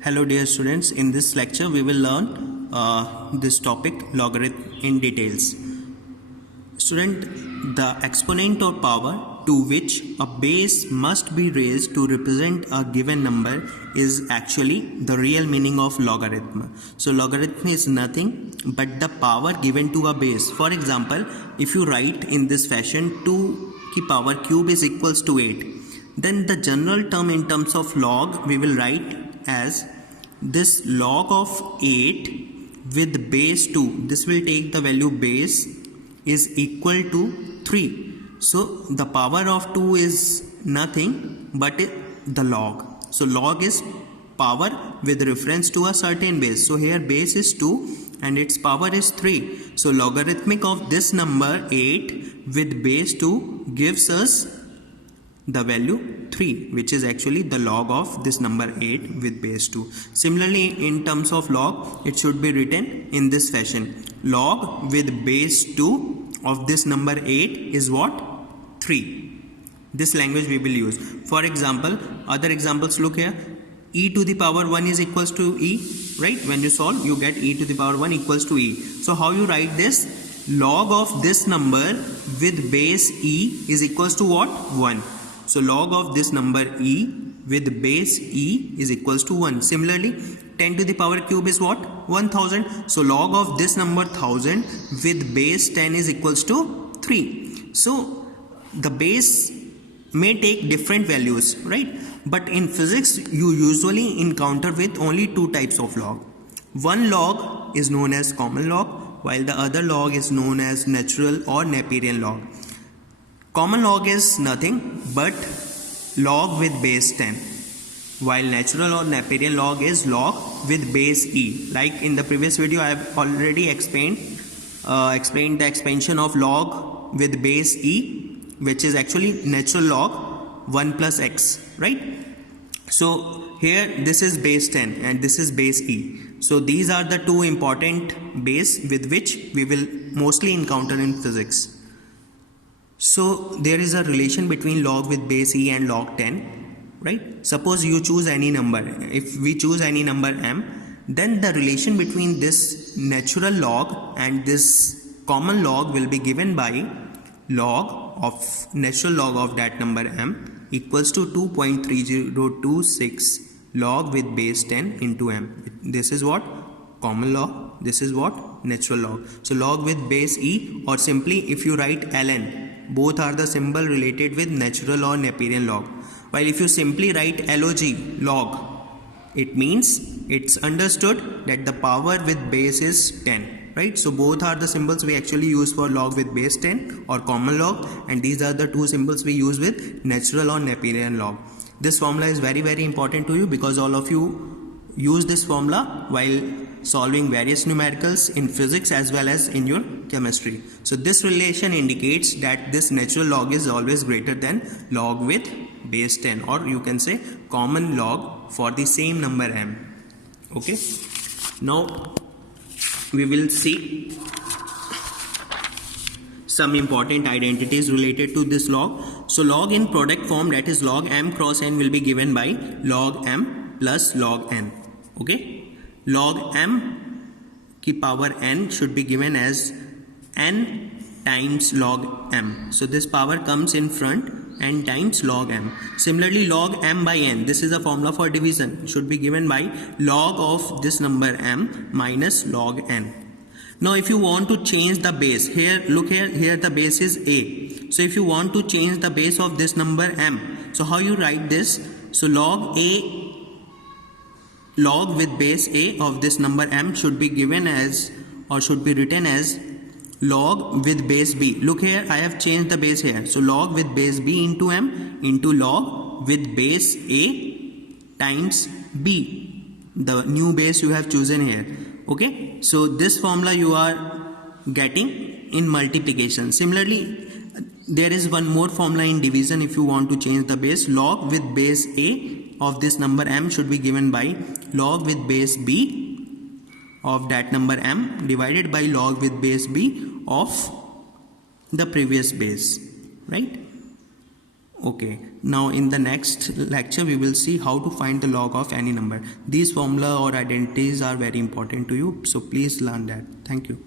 Hello dear students, in this lecture we will learn this topic logarithm in details. Student, the exponent or power to which a base must be raised to represent a given number is actually the real meaning of logarithm. So logarithm is nothing but the power given to a base. For example, if you write in this fashion 2 की power cube is equals to 8, then the general term in terms of log we will write as this log of 8 with base 2. This will take the value base is equal to 3. So the power of 2 is nothing but the log. So log is power with reference to a certain base. So here base is 2 and its power is 3. So logarithmic of this number 8 with base 2 gives us the value 3, which is actually the log of this number 8 with base 2. Similarly, in terms of log, it should be written in this fashion. Log with base 2 of this number 8 is what? 3. This language we will use. For example, other examples, look here. E to the power 1 is equals to E, right? When you solve, you get E to the power 1 equals to E. So how you write this? Log of this number with base E is equals to what? 1. So log of this number E with base E is equals to 1. Similarly, 10 to the power cube is what? 1000. So log of this number 1000 with base 10 is equals to 3. So the base may take different values, right? But in physics, you usually encounter with only two types of log. One log is known as common log, while the other log is known as natural or Naperian log. Common log is nothing but log with base 10, while natural or Naperian log is log with base E. Like in the previous video, I have already explained the expansion of log with base E, which is actually natural log 1 plus x, right? So here this is base 10 and this is base E. So these are the two important base with which we will mostly encounter in physics. So there is a relation between log with base E and log 10, right? Suppose you choose any number. If we choose any number m, then the relation between this natural log and this common log will be given by log of natural log of that number m equals to 2.3026 log with base 10 into m. This is what? Common log. This is what? Natural log. So log with base E, or simply if you write ln, both are the symbol related with natural or Naperian log. While if you simply write log, log, it means it's understood that the power with base is 10, right? So both are the symbols we actually use for log with base 10 or common log, and these are the two symbols we use with natural or Naperian log. This formula is very important to you because all of you use this formula while solving various numericals in physics as well as in your chemistry. So this relation indicates that this natural log is always greater than log with base 10, or you can say common log for the same number m. Okay. Now we will see some important identities related to this log. So log in product form, that is log m cross n, will be given by log m plus log n. Okay. Log m की power n should be given as n times log m. So this power comes in front, n times log m. Similarly, log m by n, this is a formula for division, should be given by log of this number m minus log n. Now if you want to change the base, here look here the base is a. So if you want to change the base of this number m, so how you write this? So log with base a of this number m should be given as, or should be written as, log with base b. Look here, I have changed the base here. So log with base b into m into log with base a times b, the new base you have chosen here. Okay, so this formula you are getting in multiplication. Similarly, there is one more formula in division. If you want to change the base, log with base a of this number m should be given by log with base b of that number m divided by log with base b of the previous base, right? Okay. Now in the next lecture we will see how to find the log of any number. These formula or identities are very important to you, so please learn that. Thank you.